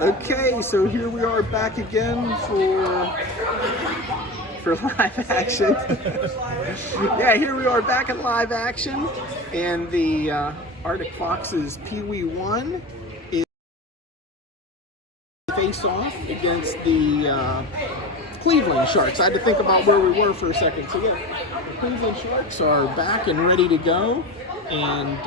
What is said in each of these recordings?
Okay, so here we are back again for live action. Yeah, here we are back in live action, and the Arctic Foxes PW1 is face off against the Cleveland Sharks. I had to think about where we were for a second. So yeah, the Cleveland Sharks are back and ready to go. And,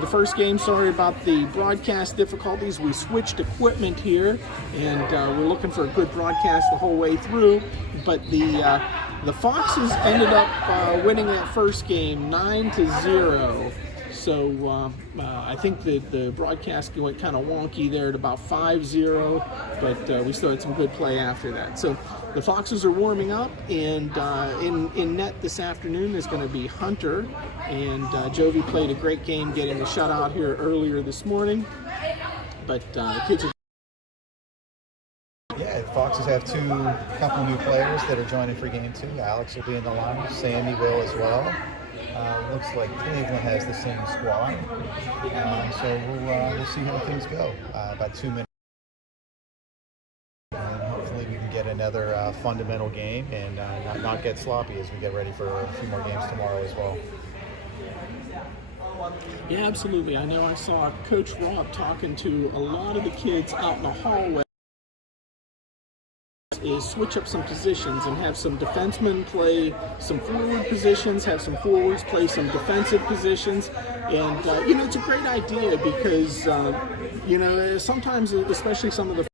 the first game, sorry about the broadcast difficulties. We switched equipment here, and we're looking for a good broadcast the whole way through. But the Foxes ended up winning that first game 9-0. So I think that the broadcast went kind of wonky there at about 5-0, but we still had some good play after that. So the Foxes are warming up, and in net this afternoon is going to be Hunter, and Jovi played a great game getting the shutout here earlier this morning, but the kids are... Yeah, the Foxes have couple new players that are joining for game 2. Alex will be in the lineup, Sammy will as well. Looks like Cleveland has the same squad, so we'll see how things go. About 2 minutes, and hopefully we can get another fundamental game and not get sloppy as we get ready for a few more games tomorrow as well. Yeah, absolutely. I know I saw Coach Rob talking to a lot of the kids out in the hallway. Is switch up some positions and have some defensemen play some forward positions, have some forwards play some defensive positions, and it's a great idea because sometimes, especially some of the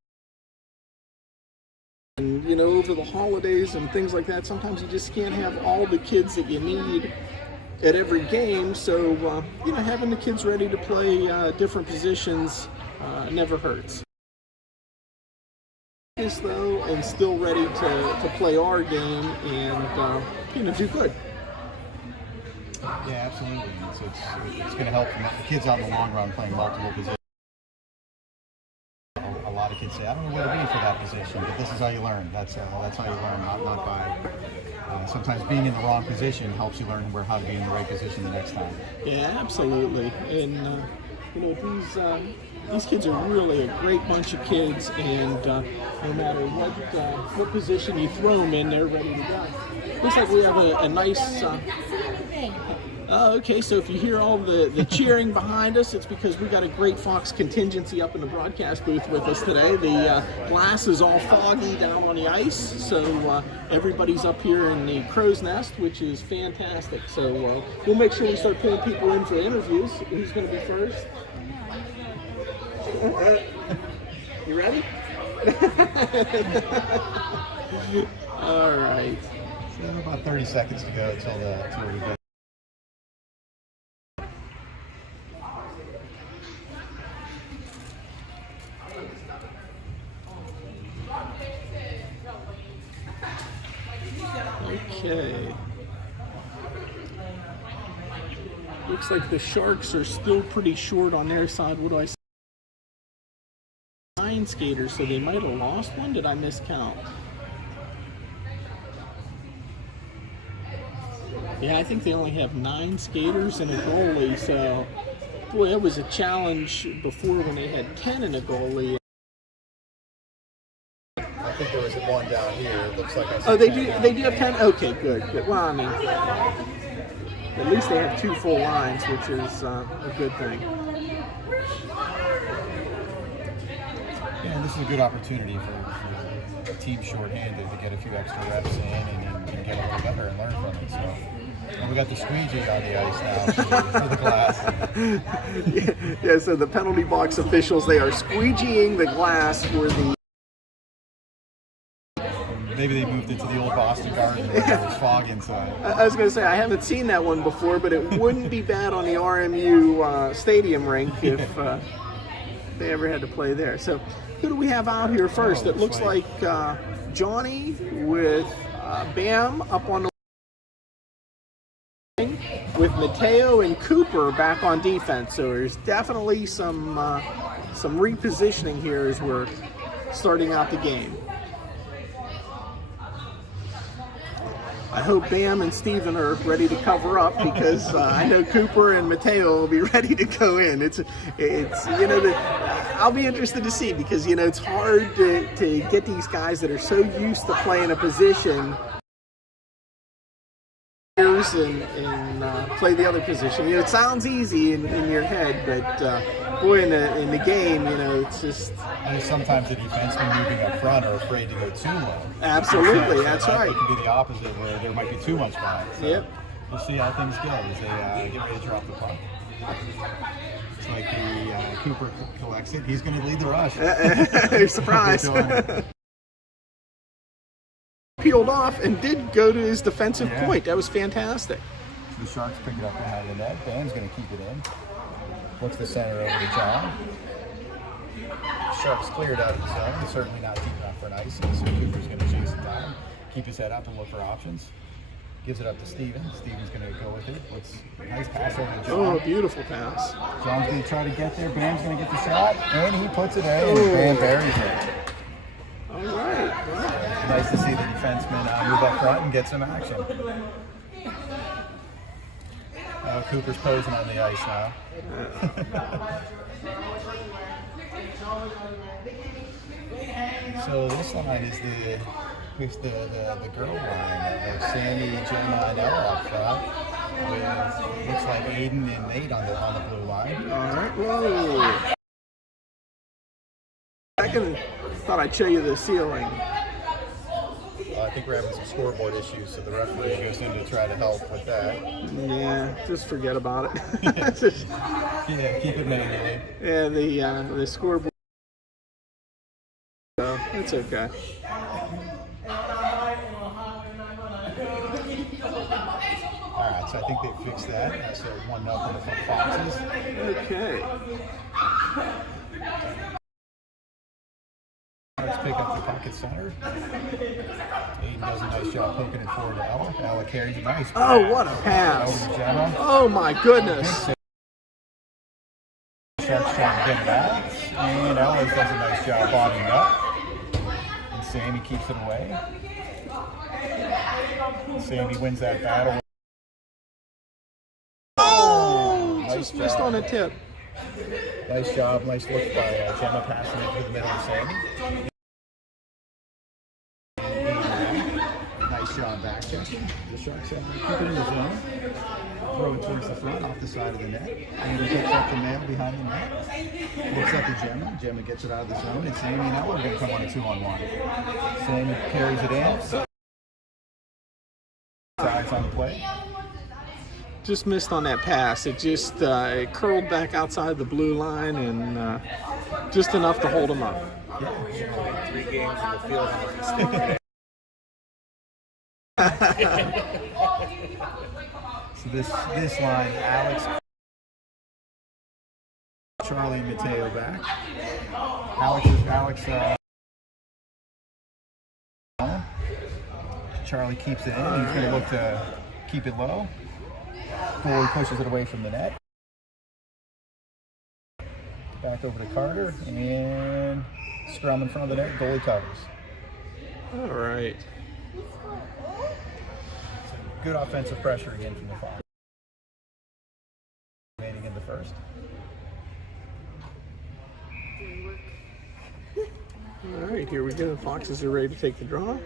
over the holidays and things like that, sometimes you just can't have all the kids that you need at every game. So having the kids ready to play different positions never hurts. Though, and still ready to play our game and do good. Yeah, absolutely. It's going to help the kids out in the long run playing multiple positions. A lot of kids say, I don't know where to be for that position, but this is how you learn. That's how you learn, not by sometimes being in the wrong position helps you learn how to be in the right position the next time. Yeah, absolutely. And these kids are really a great bunch of kids, and no matter what position you throw them in, they're ready to go. Looks like we have a nice... okay, so if you hear all the cheering behind us, it's because we got a great Fox contingency up in the broadcast booth with us today. The glass is all foggy down on the ice, so everybody's up here in the crow's nest, which is fantastic. So we'll make sure we start pulling people in for interviews. Who's going to be first? You ready? All right. So about 30 seconds to go until we go. Okay. Looks like the Sharks are still pretty short on their side. What do I say? 9 skaters, so they might have lost one. Did I miscount? Yeah, I think they only have 9 skaters and a goalie, so boy, it was a challenge before when they had 10 and a goalie. I think there was one down here. It looks like I see. Oh, they do have 10? Okay, good. Well, I mean, at least they have 2 full lines, which is a good thing. Yeah, this is a good opportunity for a team shorthanded to get a few extra reps in and get a little better and learn from it. So, and we got the squeegee on the ice now for the glass. Yeah, so the penalty box officials, they are squeegeeing the glass for the... Maybe they moved it to the old Boston Garden where there's fog inside. I was going to say, I haven't seen that one before, but it wouldn't be bad on the RMU stadium rink if they ever had to play there. So who do we have out here first? It looks like Johnny with Bam up on the wing, with Mateo and Cooper back on defense. So there's definitely some repositioning here as we're starting out the game. I hope Bam and Steven are ready to cover up, because I know Cooper and Mateo will be ready to go in. It's I'll be interested to see, because it's hard to get these guys that are so used to playing a position and play the other position. It sounds easy in your head, but boy, in the game, it's just. And sometimes the defensemen moving up front are afraid to go too low. Absolutely, that's right. It can be the opposite, where there might be too much behind. So yep. We'll see how things go as they get ready to drop the puck. It's like the Cooper collects it. He's going to lead the rush. Surprise. Peeled off and did go to his defensive point. That was fantastic. The Sharks pick it up behind the net. Bam's going to keep it in. Looks the center over to John. Sharks cleared out of the zone. Certainly not deep enough for an ice. So Cooper's going to chase it down. Keep his head up and look for options. Gives it up to Steven. Steven's going to go with it. Looks nice pass over to John. Oh, beautiful pass. John's going to try to get there. Bam's going to get the shot. And he puts it in. And Bam buries it. All right. Well. Nice to see the defenseman move up front and get some action. Cooper's posing on the ice now. So this line is the girl line of Sammy, Gemma, and Ella up front. With looks like Aiden and Nate on the blue line. All right. Whoa. Thought I'd show you the ceiling. I think we're having some scoreboard issues, so the referee goes in to try to help with that. Yeah, just forget about it. Yeah, keep it manually. Yeah, the scoreboard. So it's okay. All right, so I think they fixed that. That's 1-0 for the Foxes. Okay. Let's pick up the pocket center. Aiden does a nice job poking it forward to Ella. Ella carries a nice pass. Oh, what a pass. Oh, my goodness. Sharks trying to get that. And Ella does a nice job bottoming up. And Sammy keeps it away. And Sammy wins that battle. Oh, just missed on a tip. Nice job, nice look by Gemma passing it to the middle of Sammy. Nice job back checking. The Sharks have keep it in the zone. Throw it towards the front off the side of the net. And he picks up the man behind the net. Looks up to Gemma. Gemma gets it out of the zone. And Sammy and Ella are going to come on a 2-on-1. Sammy carries it in. Sides on the play. Just missed on that pass. It just it curled back outside the blue line, and just enough to hold him up. 3 games in the field. So this line, Alex, Charlie, and Mateo back. Alex. Charlie keeps it in. He's going to look to keep it low. He pushes it away from the net. Back over to Carter, and scrum in front of the net. Goalie covers. All right. So good offensive pressure again from the Fox. Remaining in the first. All right, here we go. The Foxes are ready to take the draw,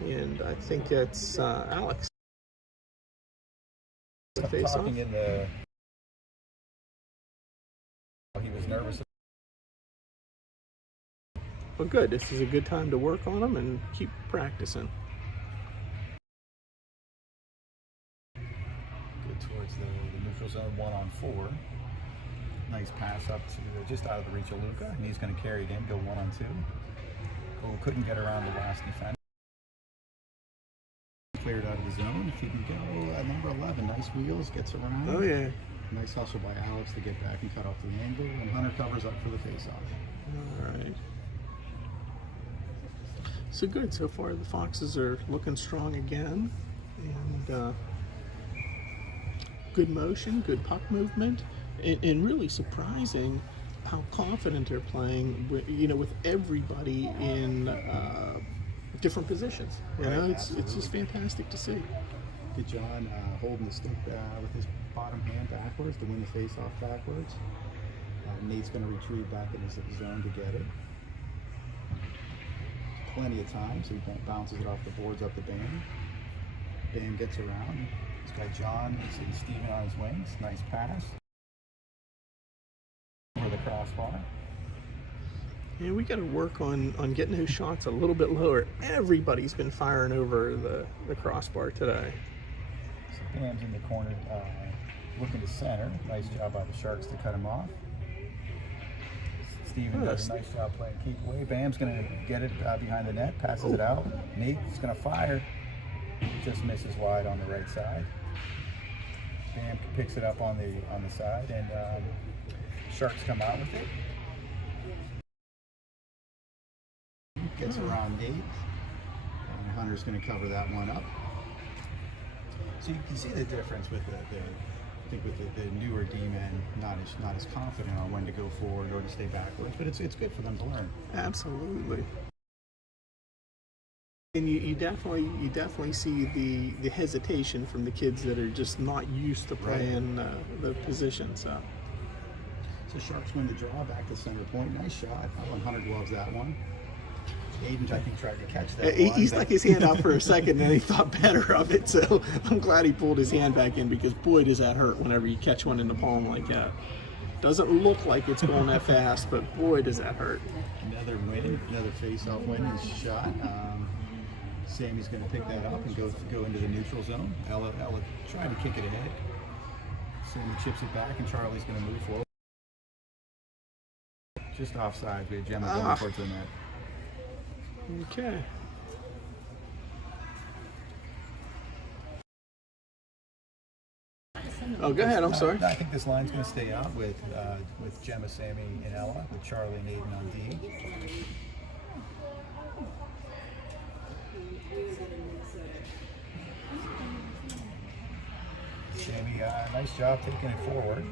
and I think it's Alex. Talking in the. He was nervous. Well, good. This is a good time to work on them and keep practicing. Good towards the neutral zone 1-on-4. Nice pass up to just out of the reach of Luca, and he's going to carry it in, go 1-on-2. Oh, couldn't get around the last defense. Cleared out of the zone. If he can go at number 11, nice wheels, gets around. Oh yeah. Nice hustle by Alex to get back and cut off the angle, and Hunter covers up for the face-off. All right. So good. So far, the Foxes are looking strong again, and good motion, good puck movement, and really surprising how confident they're playing. With everybody in different positions. You know, it's just fantastic to see. Get John holding the stick with his bottom hand backwards to win the face-off backwards. Nate's going to retrieve back in his zone to get it. Plenty of time, so he bounces it off the boards up the Bam. Bam gets around. He's got John and Steven on his wings. Nice pass. For the crossbar. Yeah, we got to work on getting those shots a little bit lower. Everybody's been firing over the crossbar today. So Bam's in the corner looking to center. Nice job by the Sharks to cut him off. Steven does a nice job playing keep away. Bam's going to get it behind the net, passes it out. Nate's going to fire. Just misses wide on the right side. Bam picks it up on the side, and Sharks come out with it. Gets around Nate, and Hunter's going to cover that one up. So you can see the difference with I think with the newer D-men, not as confident on when to go forward or to stay backwards, but it's good for them to learn. Absolutely. And you definitely see the hesitation from the kids that are just not used to playing the position. So Sharks win the draw back to center point. Nice shot. Hunter gloves that one. Aiden, I think, tried to catch that. He stuck his hand out for a second, and then he thought better of it. So I'm glad he pulled his hand back in, because boy, does that hurt whenever you catch one in the palm like that. Doesn't look like it's going that fast, but boy, does that hurt. Another win, another face-off win is shot. Sammy's going to pick that up and go into the neutral zone. Ella trying to kick it ahead. Sammy chips it back, and Charlie's going to move forward. Just offside. We had Gemma going towards the net. Okay. Oh, go ahead. I'm sorry. I think this line's going to stay out with Gemma, Sammy, and Ella, with Charlie and Aiden on D. Sammy, nice job taking it forward.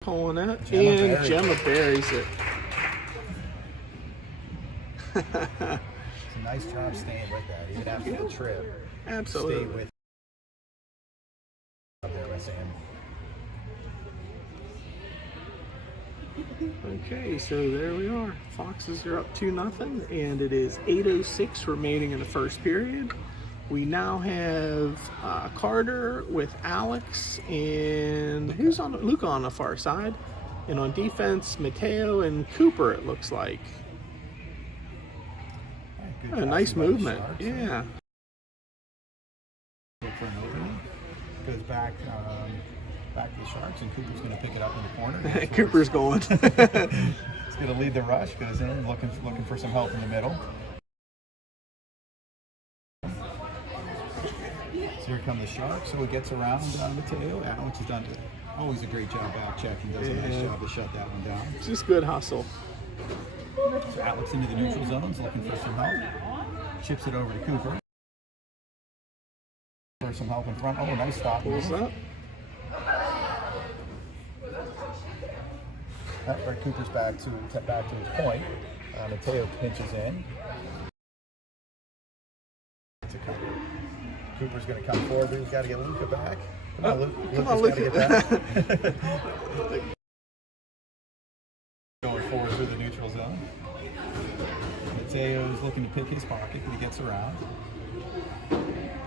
Pulling it, Gemma buries it. It's a nice job staying with that, even after the trip. Absolutely. Stay with up there by Sam. Okay, so there we are. Foxes are up 2-0, and it is 8:06 remaining in the first period. We now have Carter with Alex and Luca on the far side, and on defense, Mateo and Cooper. It looks like. A nice movement, yeah. For an opening, goes back to the Sharks, and Cooper's going to pick it up in the corner. Cooper's going. He's going to lead the rush. Goes in, looking for some help in the middle. So here come the Sharks. So it gets around Mateo. Alex has done always a great job back checking. Does a nice job to shut that one down. Just good hustle. So Alex into the neutral zones, looking for some help. Chips it over to Cooper. For some help in front. Oh, nice stop. Pulls up. Right, Cooper's back to his point. Mateo pinches in. Cooper's going to come forward, but he's got to get Luca back. Come on, Luca. Get going forward through the neutral zone. Mateo's looking to pick his pocket, but he gets around.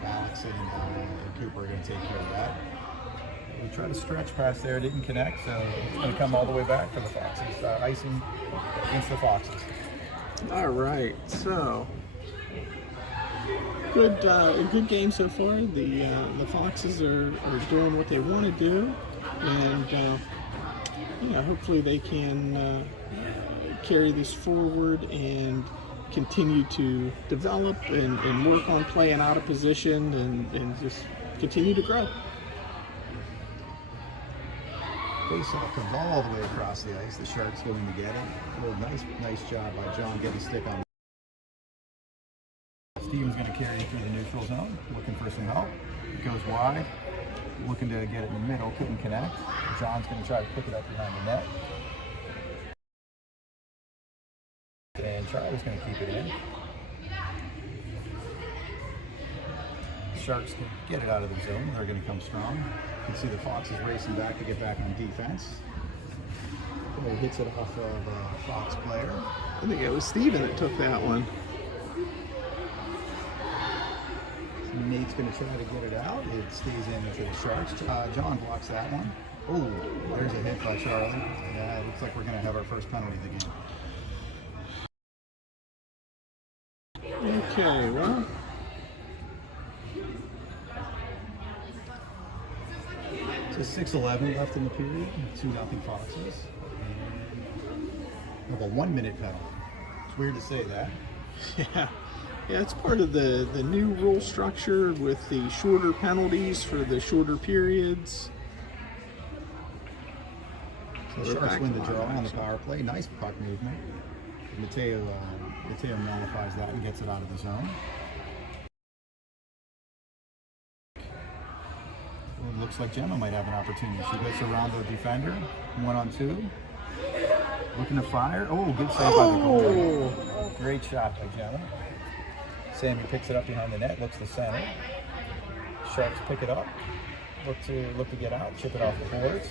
Alex and Cooper are going to take care of that. We tried to stretch past there, didn't connect, so it's going to come all the way back for the Foxes. Icing against the Foxes. All right, so good game so far. The Foxes are doing what they want to do, and hopefully they can carry this forward and continue to develop and work on playing out of position and just continue to grow. Face-off comes all the way across the ice. The Sharks going to get it. Well, nice job by John getting a stick on. Steven's going to carry it through the neutral zone, looking for some help. It goes wide, looking to get it in the middle, couldn't connect. John's going to try to pick it up behind the net. And Charlie's going to keep it in. Sharks can get it out of the zone. They're going to come strong. You can see the Fox is racing back to get back on defense. He hits it off of a Fox player. I think it was Steven that took that one. Nate's going to try to get it out. It stays in for the Sharks. John blocks that one. Oh, there's a hit by Charlie. Yeah, it looks like we're going to have our first penalty of the game. Okay, well. So 6:11 left in the period. 2-0 Foxes. And we have a 1-minute penalty. It's weird to say that. Yeah, it's part of the new rule structure with the shorter penalties for the shorter periods. So the Sharks win the draw on the power play. Nice puck movement. Mateo nullifies that and gets it out of the zone. Well, it looks like Gemma might have an opportunity. She gets around the defender. 1-on-2. Looking to fire. Oh, good save by the goalie. Great shot by Gemma. Sammy picks it up behind the net, looks to center. Sharks pick it up. Look to get out, chip it off the boards.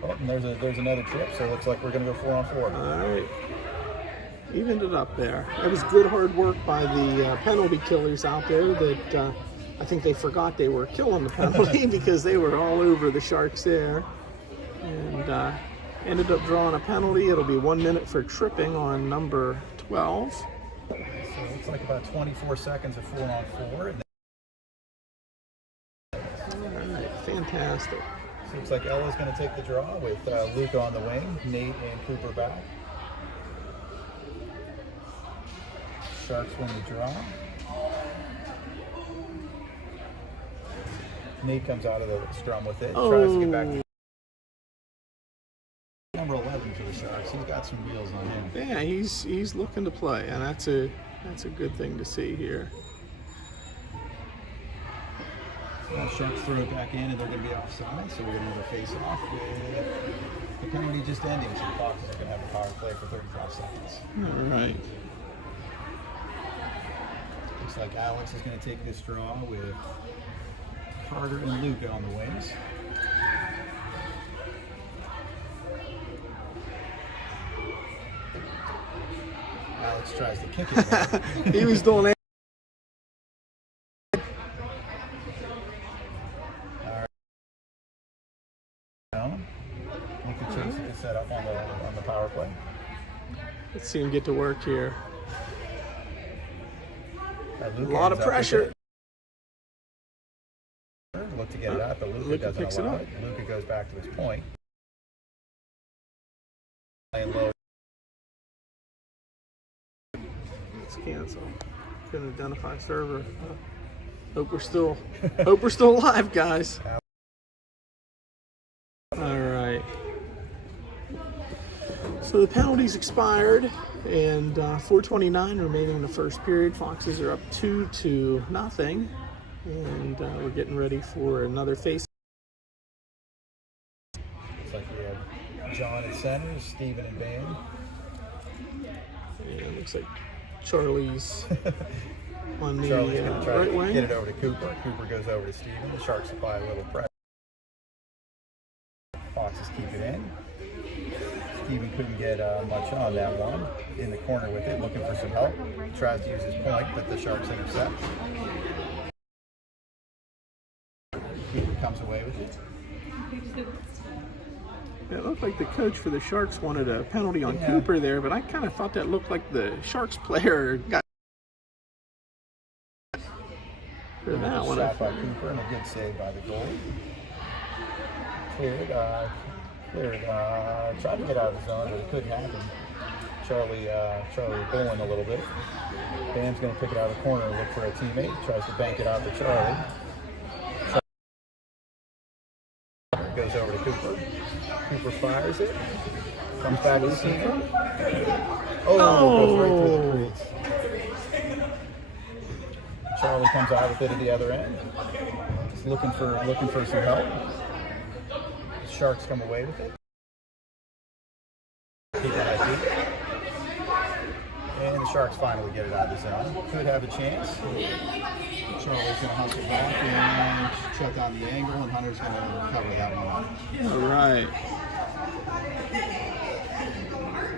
Oh, and there's another trip, so it looks like we're going to go 4-on-4. All right. Evened it up there. That was good hard work by the penalty killers out there that I think they forgot they were killing the penalty because they were all over the Sharks there. And ended up drawing a penalty. It'll be 1 minute for tripping on number 12. So it looks like about 24 seconds of 4-on-4. All right, fantastic. So it looks like Ella's going to take the draw with Luca on the wing, Nate and Cooper back. Sharks win the draw. Nate comes out of the scrum with it, tries to get back to number 11 for the Sharks. He's got some wheels on him. Yeah, he's looking to play, and that's a good thing to see here. Sharks throw it back in, and they're going to be offside, so we're going to have a face-off with the penalty just ending. So the Foxes are going to have a power play for 35 seconds. All right. Looks like Alex is going to take this draw with Carter and Luca on the wings. Alex tries to kick it back. He was doing that. Chase to set up on the power play. Let's see him get to work here. A lot of pressure. Look to get it out, but Luca doesn't picks allow it up. Luca goes back to his point. Playing low. Let's cancel. Couldn't identify server. Hope we're still alive, guys. All right. So the penalties expired, and 4:29 remaining in the first period. Foxes are up 2-0, and we're getting ready for another face. Looks like we have John at center, Steven and Van. And it looks like Charlie's on the Charlie's going to try right to wing. get it over to Cooper. Cooper goes over to Steven. The Sharks apply a little pressure. Foxes keep it in. Steven couldn't get much on that one. In the corner with it, looking for some help. Tries to use his point, but the Sharks intercept. Cooper comes away with it. It looked like the coach for the Sharks wanted a penalty on Cooper there, but I kind of thought that looked like the Sharks player got for that one. Shot by Cooper and a good save by the goalie. Cleared, tried to get out of the zone, but it couldn't happen. Charlie bowling a little bit. Dan's going to pick it out of the corner and look for a teammate. Tries to bank it out to Charlie. Goes over to Cooper. Cooper fires it. Comes back to Steven. Goes right through the crease. Charlie comes out with it at the other end. He's looking for some help. The Sharks come away with it. that deep. And the Sharks finally get it out of the zone. Could have a chance. Charlie's going to hustle back and shut down the angle, and Hunter's going to cover that one up. All right.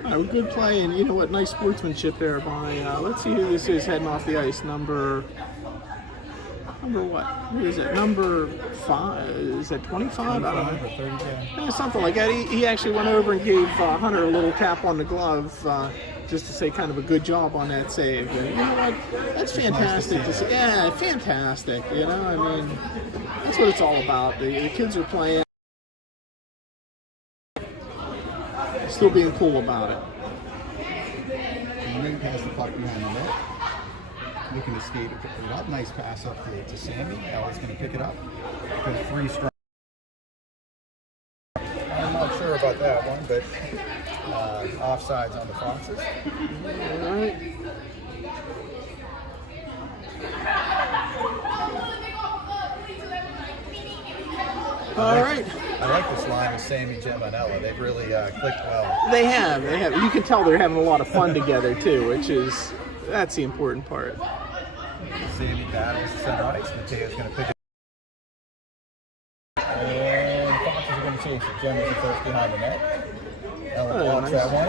All right, good play, and you know what? Nice sportsmanship there by, let's see who this is heading off the ice. Number what? Who is it? Number 5? Is that 25? I don't know. 30, yeah. Something like that. He actually went over and gave Hunter a little tap on the glove just to say kind of a good job on that save. And you know what? That's fantastic to see. Yeah, fantastic. You know, I mean, that's what it's all about. The kids are playing. Still being cool about it. Ring past the puck behind the net. Looking to skate it, pick it up. Nice pass up to Sammy. Elliott's going to pick it up. Goes 3 strong. I'm not sure about that one, but offsides on the Foxes. All right. All right. I like this line with Sammy, Jim, and Ella. They've really clicked well. They have. You can tell they're having a lot of fun together too, that's the important part. Sammy battles center ice. Mateo's going to pick it up. And Foxes are going to chase it. Jim is the first behind the net. Ella blocks that one.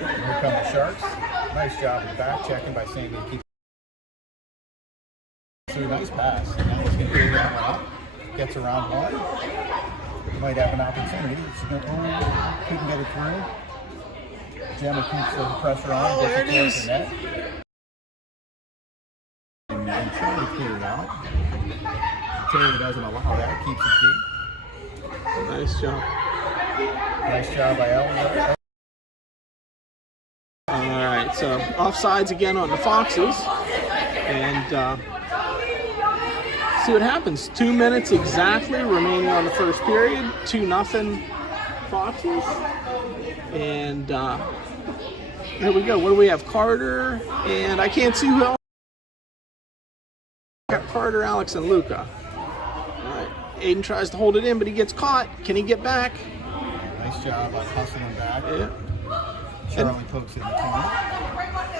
Here come the Sharks. Nice job of back checking by Sammy. So nice pass. Now he's going to pick that one up. Gets around one. Might have an opportunity. Couldn't get it through. Gemma keeps the pressure on. Oh, there it is. The net. And Charlie cleared out. Taylor doesn't allow that. Keeps it deep. Nice job. Nice job by Ellen. All right, so offsides again on the Foxes. And see what happens. 2 minutes exactly remaining on the first period. 2-0 Foxes. And here we go. What do we have? Carter, and I can't see who else. Got Carter, Alex, and Luca. All right. Aiden tries to hold it in, but he gets caught. Can he get back? Nice job of hustling back. Yeah. Charlie pokes it in the corner.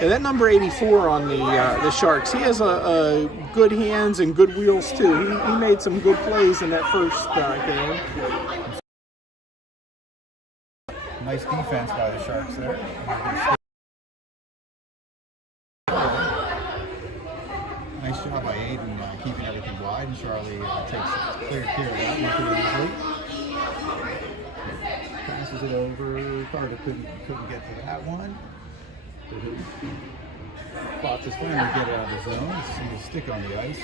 Yeah, that number 84 on the Sharks, he has a good hands and good wheels too. He made some good plays in that first game. Nice defense by the Sharks there. Nice job by Aiden keeping everything wide, and Charlie takes clear care of that. Passes it over. Carter couldn't get to that one. Foxes finally get it out of the zone. See the stick on the ice.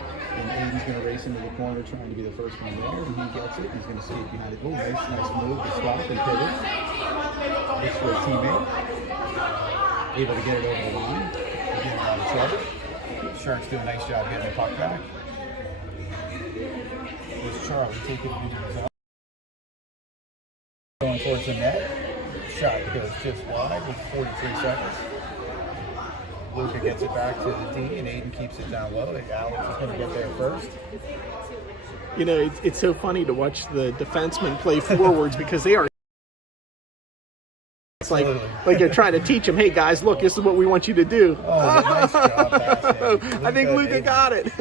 And Aiden's going to race into the corner trying to be the first one there, and he gets it. He's going to skate behind it. Oh, nice move to stop and pivot. Looks for a teammate. Able to get it over the line. Getting out of trouble. Sharks do a nice job getting the puck back. There's Charlie taking it into the zone. Going towards the net. Shot goes just wide with 43 seconds. Luca gets it back to the D, and Aiden keeps it down low. Alex is going to get there first. You know, it's so funny to watch the defensemen play forwards because they are. It's like they're trying to teach them, hey guys, look, this is what we want you to do. Oh, nice job passing. I think Luca got it.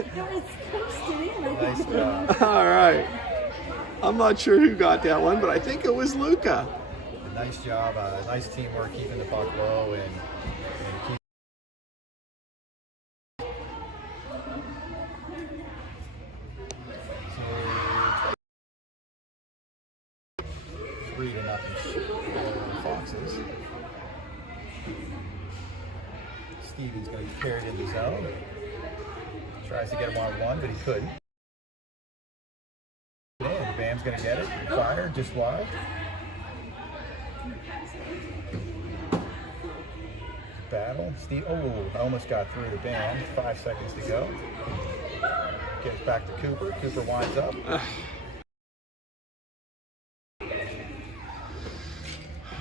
Nice job. All right. I'm not sure who got that one, but I think it was Luca. Nice job. Nice teamwork keeping the puck low and keep. So 3-0 Foxes. Steven's going to carry it in the zone. Tries to get him on one, but he couldn't. And Bam's going to get it. Fire just wide. Battle. Steve. Oh, almost got through the Bam. 5 seconds to go. Gets back to Cooper. Cooper winds up.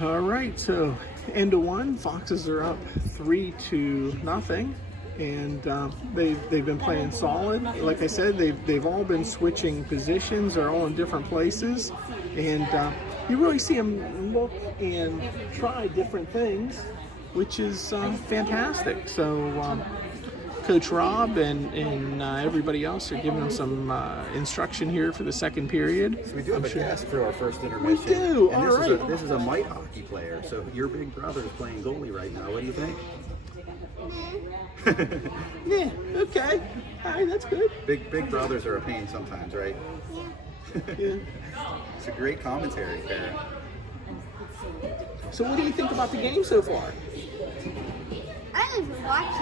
All right, so end of one. Foxes are up 3-0. and they've been playing solid. Like I said, they've all been switching positions. They're all in different places, and you really see them look and try different things, which is fantastic. So Coach Rob and everybody else are giving them some instruction here for the second period. So we do have a guest for our first intermission. We do. And All right. This is a mite hockey player. So your big brother is playing goalie right now. What do you think? Yeah. Okay. All right. That's good. Big brothers are a pain sometimes, right? Yeah. It's a great commentary, Karen. So what do you think about the game so far? I didn't even watch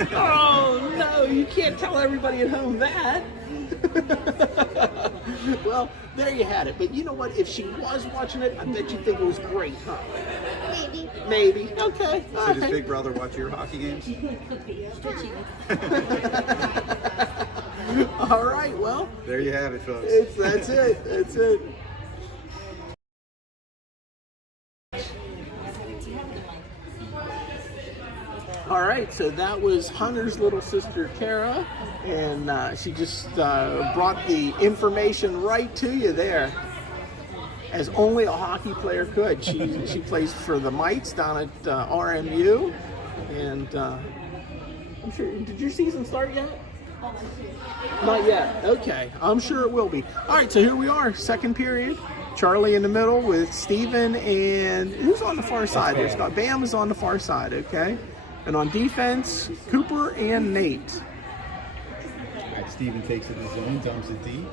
it. Oh no, you can't tell everybody at home that. Well, there you had it. But you know what? If she was watching it, I bet you'd think it was great, huh? Maybe. Maybe. Okay. So does Big Brother watch your hockey games? All right. Well, There you have it, folks. that's it. That's it. All right, so that was Hunter's little sister, Kara, and she just brought the information right to you there, as only a hockey player could. She plays for the Mites down at RMU, and I'm sure. Did your season start yet? Not yet. Okay, I'm sure it will be. All right, so here we are, second period. Charlie in the middle with Steven, and who's on the far side there, Scott? Bam is on the far side, okay? And on defense, Cooper and Nate. All right, Steven takes it to the zone, dumps it deep.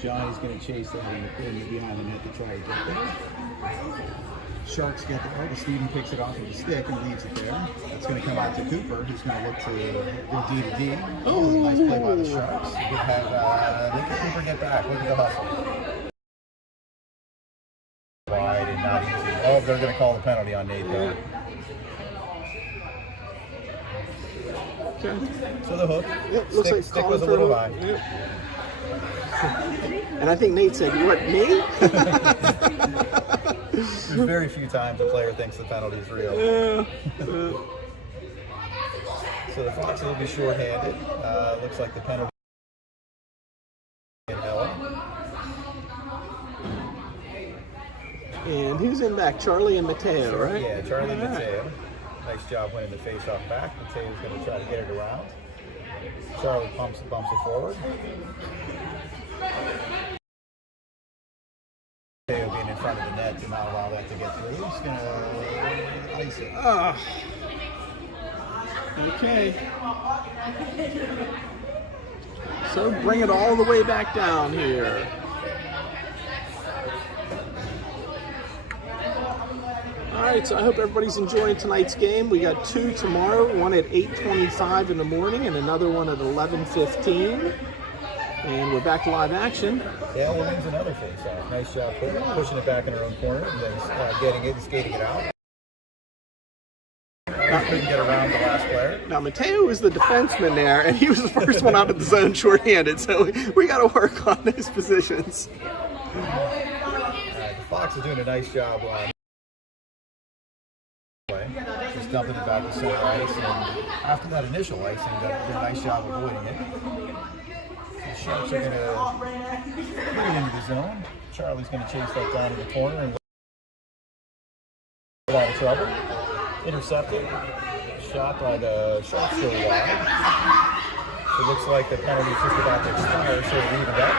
Johnny's going to chase that in behind the net to try to get there. Sharks get the puck. Steven picks it off with a stick and leaves it there. That's going to come out to Cooper, who's going to look to go D to D. Oh, nice play by the Sharks. Look at Cooper get back. Look at the hustle. Wide and not easy. Oh, they're going to call the penalty on Nate though. Okay. So the hook. Yep, looks like stick calling was a for little hook. high. Yep. And I think Nate said, "What, me?" There's very few times a player thinks the penalty is real. So the Foxes will be shorthanded. Looks like the penalty in Ella. And who's in back? Charlie and Mateo, right? Yeah, Charlie All right. Mateo. Nice job winning the face-off back. Mateo's going to try to get it around. Charlie bumps it forward. Mateo being in front of the net to not allow that to get through. He's going to ice it. Okay. So bring it all the way back down here. All right, so I hope everybody's enjoying tonight's game. We got two tomorrow, one at 8:25 in the morning and another one at 11:15. And we're back to live action. Yeah, well, wins another face-off. Nice job pushing it back in her own corner and then getting it and skating it out. Couldn't get around the last player. Now, Mateo was the defenseman there, and he was the first one out of the zone shorthanded, so we got to work on his positions. The Fox is doing a nice job on just dumping it back to center ice, and after that initial icing, did a nice job avoiding it. The Sharks are going to put it into the zone. Charlie's going to chase that down in the corner and a lot of trouble. Intercepted. Shot by the Sharks go wide. So it looks like the penalty is just about to expire, so we'll leave it up.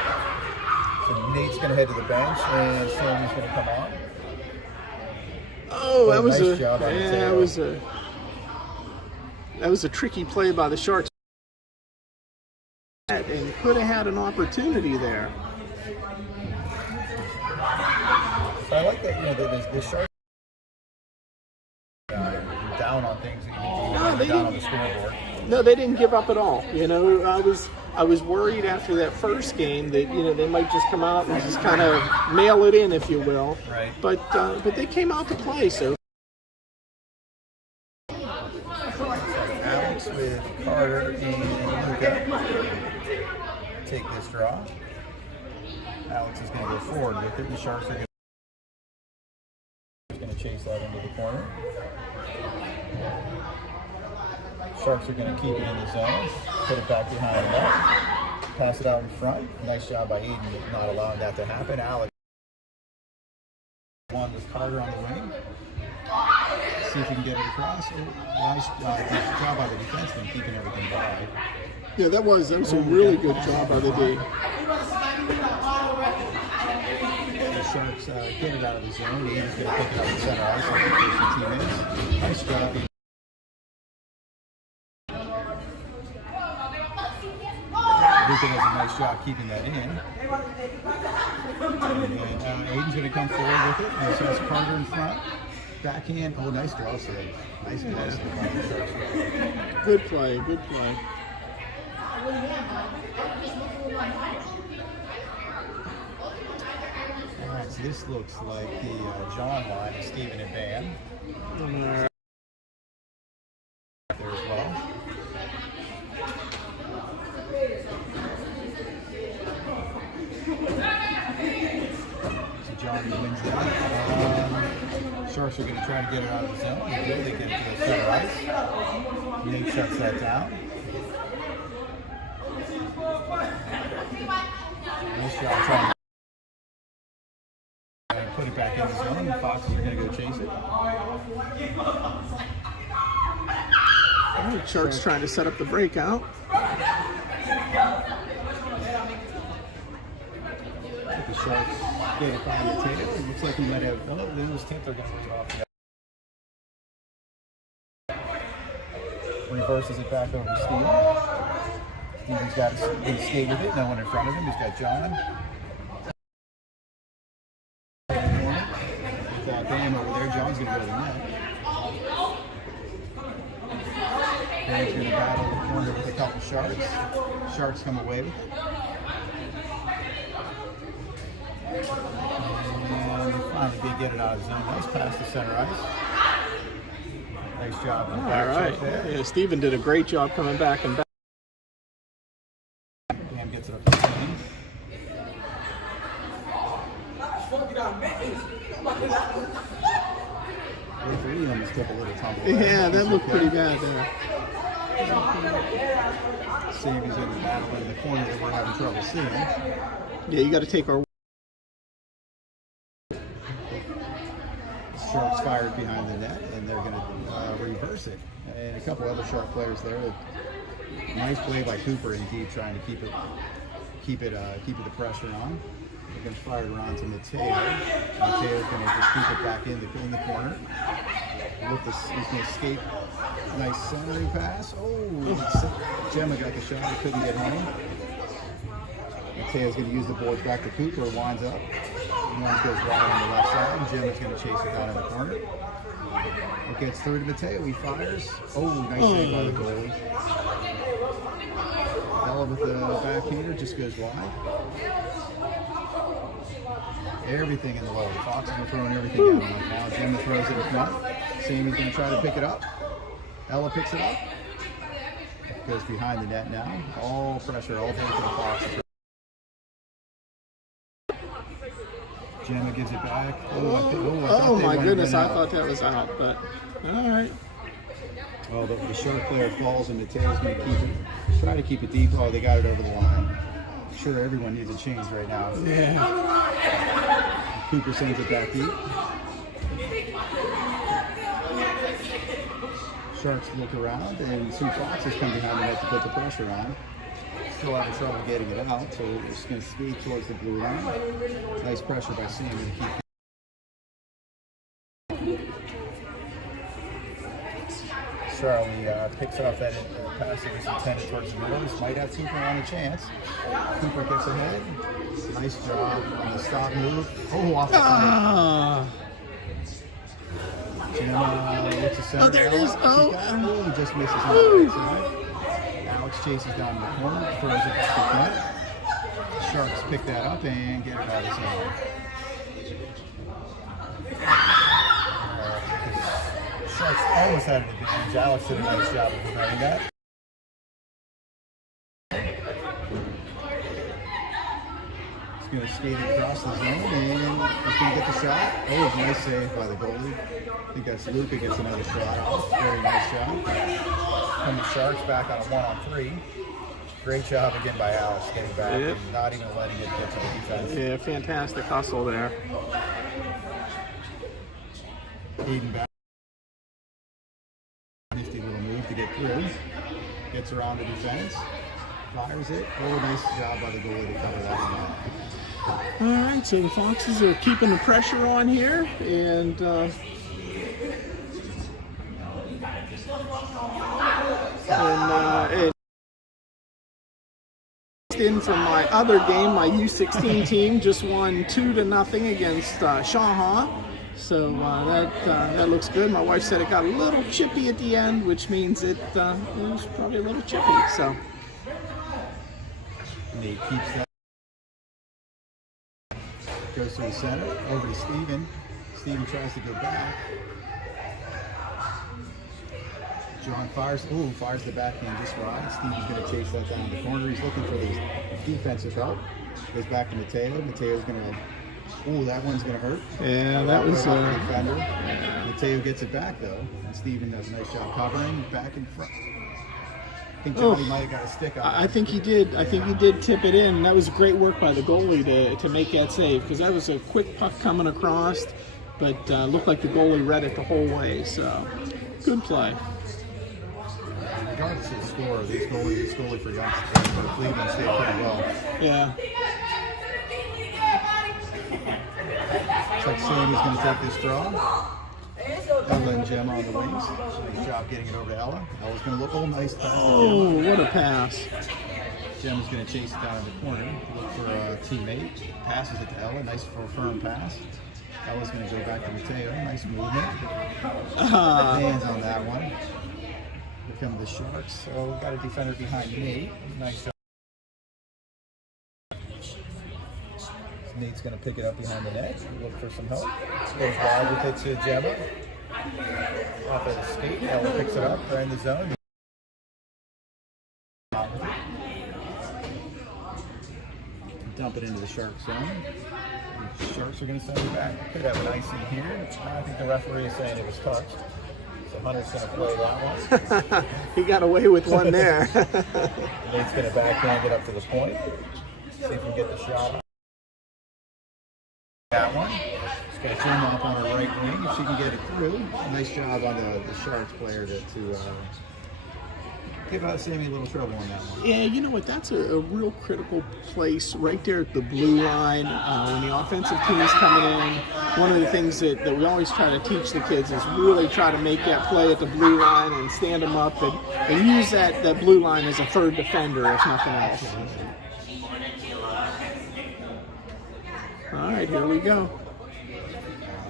So Nate's going to head to the bench, and Sandy's going to come on. Oh, that was nice job on that was a tricky play by the Sharks, and could have had an opportunity there. So I like that, the Sharks down on things that you need to down on the scoreboard. No, they didn't give up at all. I was worried after that first game that they might just come out and just kind of mail it in, if you will. Right. But they came out to play. So Alex with Carter and Luca take this draw. Alex is going to go forward with it. The Sharks are going to chase that into the corner. Sharks are going to keep it in the zone, put it back behind the net, pass it out in front. Nice job by Aiden not allowing that to happen. Alex one with Carter on the wing. See if he can get it across. Nice job by the defenseman keeping everything by. Yeah, that was a really good job by the D. The Sharks get it out of the zone. Aiden's going to pick it up in center ice like the first teammates. Nice job. Luca does a nice job keeping that in. And Aiden's going to come forward with it. And so it's Carter in front. Backhand. Oh, nice draw save. Nice draw save by the Sharks. Good play, good play. All right, so this looks like the John line of Steven and Van. There as well. So Johnny wins that. Sharks are going to try to get it out of the zone. They do. They get it to the center ice. Nate shuts that down. Nice job trying to put it back in the zone. The Foxes are going to go chase it. All right, Sharks trying to set up the breakout. The Sharks get it behind the tail. It looks like we might have. Oh, this tip they're going to drop. Reverses it back over to Steven. Steven's got to skate with it. No one in front of him. He's got John. With that Bam over there, John's going to go to the net. Bam's going to battle the corner with a couple Sharks. Sharks come away with it. And finally did get it out of the zone. Nice pass to center ice. Nice job. All right. Yeah, Steven did a great job coming back and back. Bam gets it up to Steven. Referee almost took a little tumble. Yeah, that looked pretty bad there. Sam is in the battle in the corner that we're having trouble seeing. Yeah, you got to take our. Sharks fired behind the net, and they're going to reverse it. And a couple other Shark players there. Nice play by Cooper in deep, trying to keep the pressure on. They're going to fire it around to Mateo. Mateo's going to just keep it back in the corner. Look, he's going to escape. Nice centering pass. Oh, Gemma got the shot, but couldn't get home. Mateo's going to use the boards back to Cooper. Winds up. One goes wide on the left side, and Gemma's going to chase it down in the corner. It gets through to Mateo. He fires. Oh, nice save by the goalie. Ella with the backhander just goes wide. Everything in the low. The Foxes are throwing everything down right now. Gemma throws it in front. Sammy's going to try to pick it up. Ella picks it up. Goes behind the net now. All pressure, all things to the Foxes. Gemma gives it back. Oh my goodness, I thought that was out, but all right. Well, the Shark player falls, and Mateo's going to try to keep it deep. Oh, they got it over the line. I'm sure everyone needs a change right now. Yeah. Cooper sends it back deep. Sharks look around, and some Foxes come behind the net to put the pressure on. Still having trouble getting it out, so we're just going to skate towards the blue line. Nice pressure by Sam to keep. Charlie picks off that pass that was intended towards the middle. This might have Cooper on a chance. Cooper gets ahead. Nice job on the stop move. Oh, off the plate. Gemma looks to center. Oh, there it is. Oh, he just misses on the right. Alex chases down the corner, throws it back to front. Sharks pick that up and get it out of zone. Sharks almost had an advantage. Alex did a nice job of preventing that. He's going to skate it across the zone, and he's going to get the shot. Oh, nice save by the goalie. I think that's Luca gets another shot off. Very nice shot. from the Sharks back on a 1-on-3. Great job again by Alex getting back Yep. and not even letting it get to the defense. Yeah, fantastic hustle there. Eden back. Nifty little move to get through. Gets around the defense. Fires it. Oh, nice job by the goalie to cover that one up. All right, so the Foxes are keeping the pressure on here, and in from my other game, my U16 team just won 2-0 against Shaha. So that looks good. My wife said it got a little chippy at the end, which means it was probably a little chippy. So Nate keeps that. Goes to the center, over to Steven. Steven tries to go back. John fires the backhand just wide. Steven's going to chase that down the corner. He's looking for the defensive help. Goes back to Mateo. Mateo's going to, that one's going to hurt. yeah, that was. Defender. Mateo gets it back though, and Steven does a nice job covering back in front. I think Johnny might have got a stick on I think he did. I think he did tip it in. That was great work by the goalie to make that save, because that was a quick puck coming across, but looked like the goalie read it the whole way. So good play. Regardless of the score, this goalie for Cleveland stayed pretty well. Yeah. Looks like Sandy's going to take this draw. Ella and Gemma on the wings. Nice job getting it over to Ella. Ella's going to look nice pass. Oh, what a pass. Gemma's going to chase it down in the corner. Look for a teammate. Passes it to Ella. Nice firm pass. Ella's going to go back to Mateo. Nice movement. Hands on that one. Here come the Sharks. So we've got a defender behind Nate. Nice job. Nate's going to pick it up behind the net, look for some help. Goes wide with it to Gemma. Off at the skate. Ella picks it up right in the zone. Dump it into the Shark zone. The Sharks are going to send it back. Could have an icing here. I think the referee is saying it was touched. So Hunter's going to play that one. He got away with one there. Nate's going to backhand it up to the point. See if we can get the shot. That one. She's got Jim up on her right wing. If she can get it through. Nice job on the Sharks player to give Sammy a little trouble on that one. Yeah, you know what? That's a real critical place right there at the blue line. When the offensive team is coming in, one of the things that we always try to teach the kids is really try to make that play at the blue line and stand them up and use that blue line as a third defender, if nothing else. All right, here we go.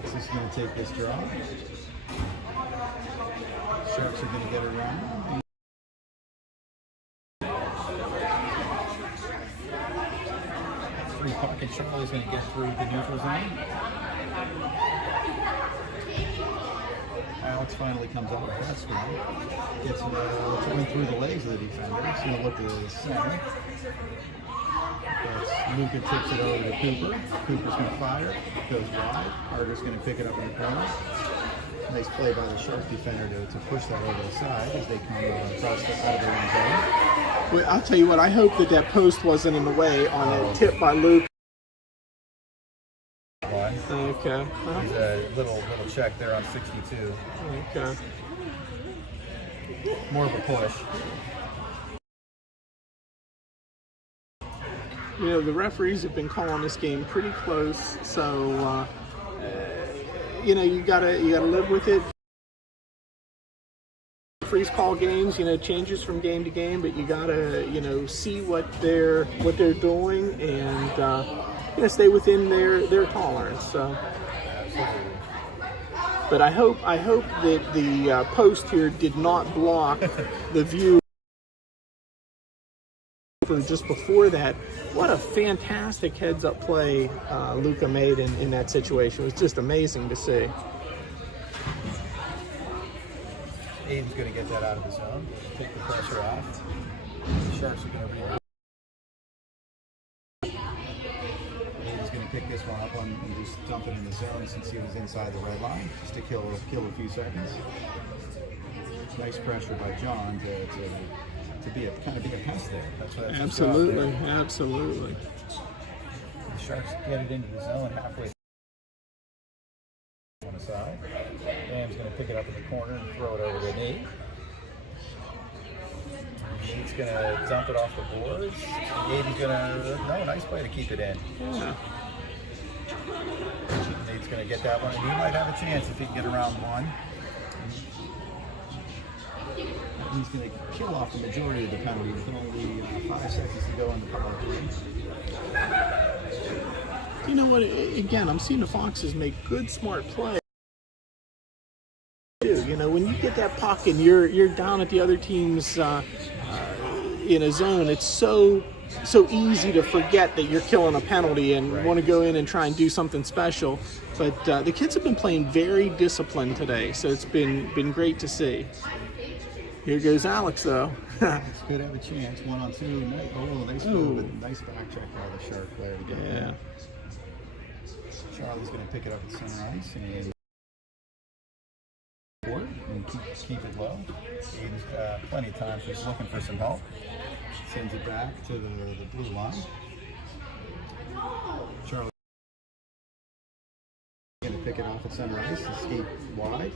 Alex is going to take this draw. Sharks are going to get around. Free puck, and Charlie's going to get through the neutral zone. Alex finally comes out with that screen. Gets going through the legs of the defender. He's going to look to the center. Luca takes it over to Cooper. Cooper's going to fire. Goes wide. Carter's going to pick it up in the corner. Nice play by the Shark defender to push that over the side as they come across the out of their own zone. Well, I'll tell you what, I hope that post wasn't in the way on a tip by Luke. Why? Okay. There's a little check there on 62. Okay. More of a push. You know, the referees have been calling this game pretty close, so you know, you gotta live with it. Referees call games, you know, changes from game to game, but you gotta, you know, see what they're doing and you know, stay within their tolerance. So, but I hope that the post here did not block the view. Just before that, what a fantastic heads-up play Luca made in that situation. It was just amazing to see. Aiden's going to get that out of the zone, take the pressure off. The Sharks are going to reload. Aiden's going to pick this one up and just dump it in the zone since he was inside the red line, just to kill a few seconds. nice pressure by John to be a kind of be a pest there. That's what that's his job Absolutely, there. absolutely. The Sharks get it into the zone halfway on the side. Bam's going to pick it up in the corner and throw it over to Nate. Nate's going to dump it off the boards. Nate's going to, no, nice play to keep it in. Yeah. Nate's going to get that one, and he might have a chance if he can get around one. He's going to kill off the majority of the penalty with only 5 seconds to go in the power play. You know what? Again, I'm seeing the Foxes make good, smart plays. You know, when you get that puck and you're down at the other team's in a zone, it's so easy to forget that you're killing a penalty and want to go in and try and do something special. But the kids have been playing very disciplined today, so it's been great to see. Here goes Alex, though. Could have a chance. 1-on-2. Oh, nice move. Nice back check by the Shark player to get there. Charlie's going to pick it up at center ice and keep it low. Aiden's plenty of time, so he's looking for some help. Sends it back to the blue line. Charlie going to pick it off at center ice and skate wide.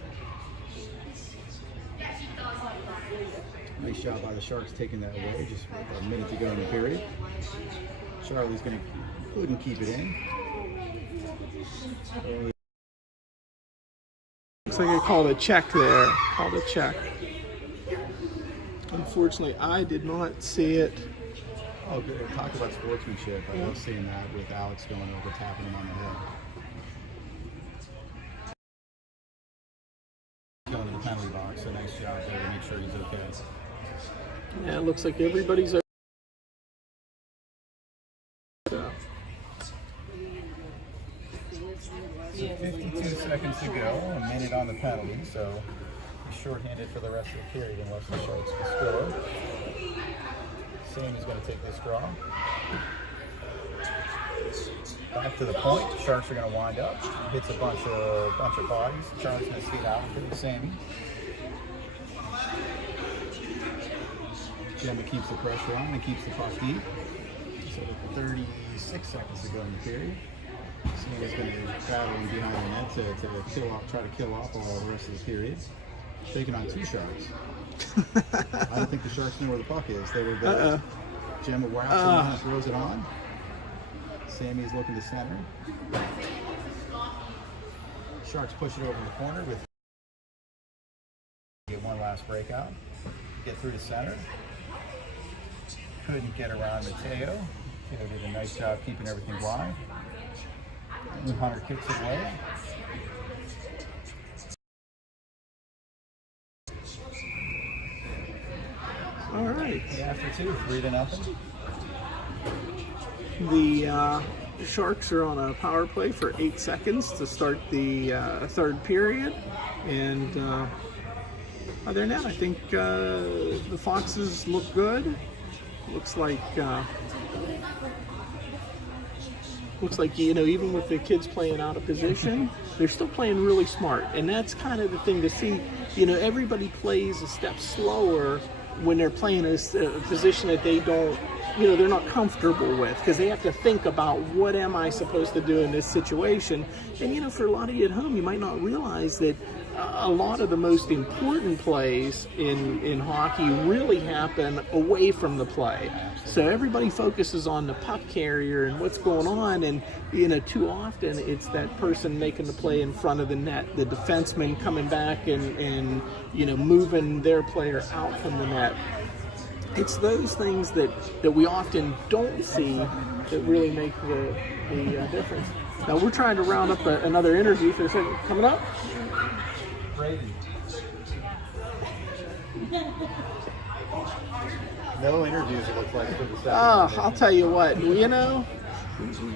Nice job by the Sharks taking that away just a minute to go in the period. Charlie's going to go ahead and keep it in. Looks like I called a check there. Called a check. Unfortunately, I did not see it. Oh, good. Talk about sportsmanship. I love seeing that with Alex going over, tapping him on the head. Going to the penalty box. So nice job there to make sure he's okay. Yeah, it looks like everybody's okay. 52 seconds to go, a minute on the penalty, so he's shorthanded for the rest of the period unless the Sharks can score. Sammy's going to take this draw. Back to the point, the Sharks are going to wind up. Hits a bunch of bodies. Charlie's going to skate out with Sammy. Gemma keeps the pressure on and keeps the puck deep. So with 36 seconds to go in the period. Sammy's going to be battling behind the net to try to kill off all the rest of the period. Taking on two Sharks. I don't think the Sharks know where the puck is. They were there. Gemma wraps it on and throws it on. Sammy's looking to center. Sharks push it over the corner with get one last breakout. Get through to center. Couldn't get around Mateo. Mateo did a nice job keeping everything wide. Hunter kicks it away. All right. After two, 3-0. The Sharks are on a power play for 8 seconds to start the third period. And other than that, I think the Foxes look good. Looks like, you know, even with the kids playing out of position, they're still playing really smart. And that's kind of the thing to see. You know, everybody plays a step slower when they're playing a position that they don't, you know, they're not comfortable with, because they have to think about what am I supposed to do in this situation. And, you know, for a lot of you at home, you might not realize that a lot of the most important plays in hockey really happen away from the play. So everybody focuses on the puck carrier and what's going on, and, you know, too often it's that person making the play in front of the net, the defenseman coming back and you know, moving their player out from the net. It's those things that we often don't see that really make the difference. Now we're trying to round up another interview for a second. Coming up. Brady. No interviews, it looks like, for the second. I'll tell you what, you know,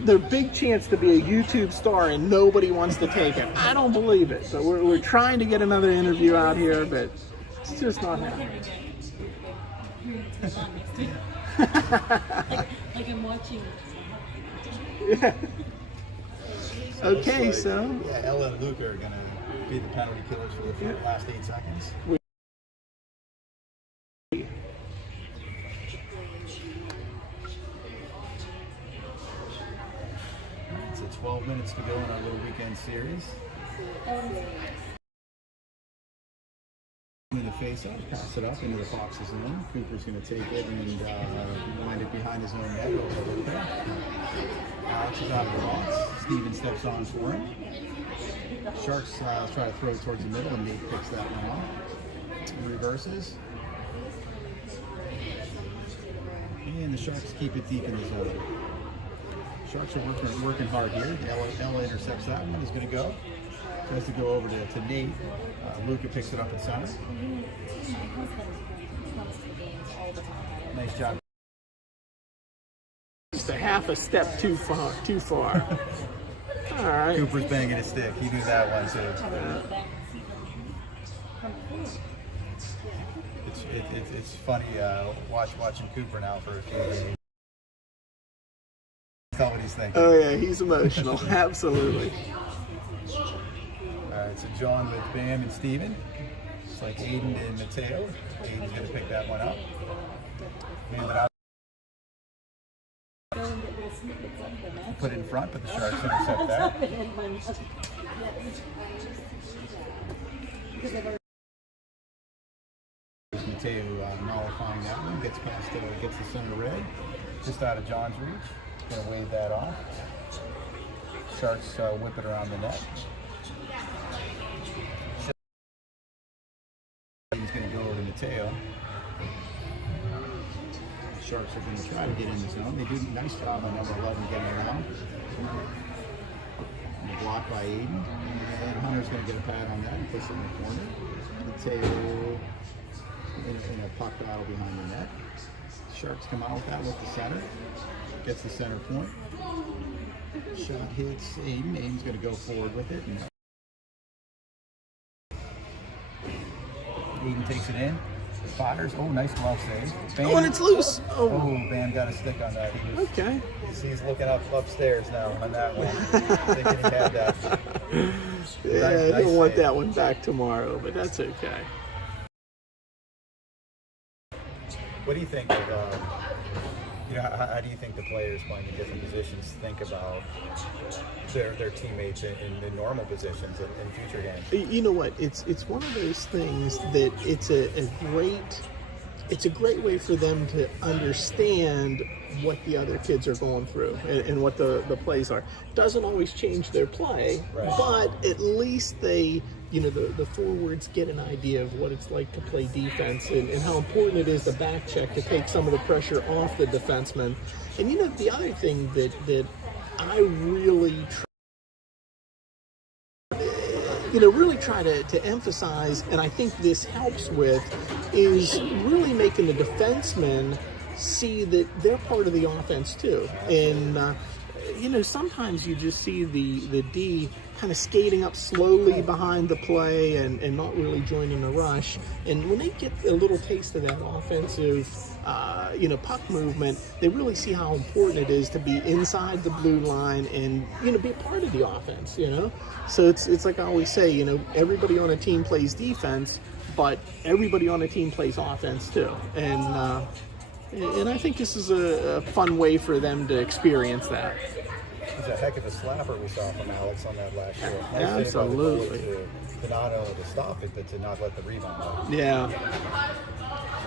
the big chance to be a YouTube star and nobody wants to take it. I don't believe it. So we're trying to get another interview out here, but it's just not happening. like I'm watching. Yeah. Okay, Like, so yeah, Ella and Luke are going to be the penalty killers for the last 8 seconds. 12 minutes to go in our little weekend series. In the face-off, pass it up into the Fox's zone. Cooper's going to take it and wind it behind his own net over a little bit. Alex is out of the box. Steven steps on for him. Sharks try to throw it towards the middle, and Nate picks that one off. Reverses. And the Sharks keep it deep in the zone. Sharks are working hard here. Ella intercepts that one. He's going to go. Tries to go over to Nate. Luca picks it up in center. Nice job. Just a half a step too far. All right. Cooper's banging his stick. He knew that one too. It's funny watching Cooper now for a few days. Tell what he's thinking. Oh yeah, he's emotional. Absolutely. All right, so John with Bam and Steven. It's like Aiden and Mateo. Aiden's going to pick that one up. Man, that put it in front, but the Sharks intercept that. Mateo nullifying that one. Gets past gets the center red. Just out of John's reach. Going to wave that off. Sharks whip it around the net. He's going to go over to Mateo. The Sharks are going to try to get in the zone. They do a nice job on number 11 getting around. Blocked by Aiden. And Hunter's going to get a pad on that and puts it in the corner. Mateo in a puck battle behind the net. Sharks come out with that with the center. Gets the center point. Shot hits Aiden. Aiden's going to go forward with it. Aiden takes it in, fires. Oh, nice glove save. Bam. Oh, and it's loose. Oh, Bam got a stick on that. Okay. He's looking upstairs now on that one, thinking he had that. Yeah, nice he'll want save. that one back tomorrow, but that's okay. What do you think of, how do you think the players playing in different positions think about their teammates in normal positions in future games? You know what? It's one of those things that it's a great way for them to understand what the other kids are going through and what the plays are. Doesn't always change their play, right, but at least they, the forwards get an idea of what it's like to play defense and how important it is to back check to take some of the pressure off the defenseman. And the other thing that I really try to emphasize, and I think this helps with, is really making the defensemen see that they're part of the offense too. And sometimes you just see the D kind of skating up slowly behind the play and not really joining the rush. And when they get a little taste of that offensive puck movement, they really see how important it is to be inside the blue line and be a part of the offense. So it's like I always say, everybody on a team plays defense, but everybody on a team plays offense too. And I think this is a fun way for them to experience that. He's a heck of a slapper we saw from Alex on that last show. Nice Absolutely. To not only to stop it, but to not let the rebound out. Yeah.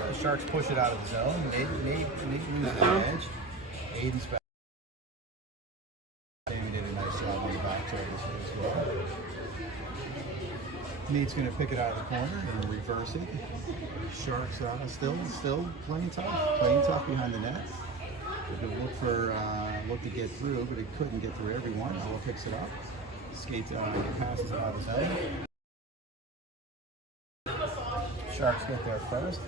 The Sharks push it out of the zone. Nate loses the edge. Aiden's back. David did a nice job on the back side as well. Nate's going to pick it out of the corner and reverse it. Sharks still playing tough behind the net. Look to get through, but he couldn't get through everyone. Ella picks it up, skates passes it out of the zone. Sharks get there first.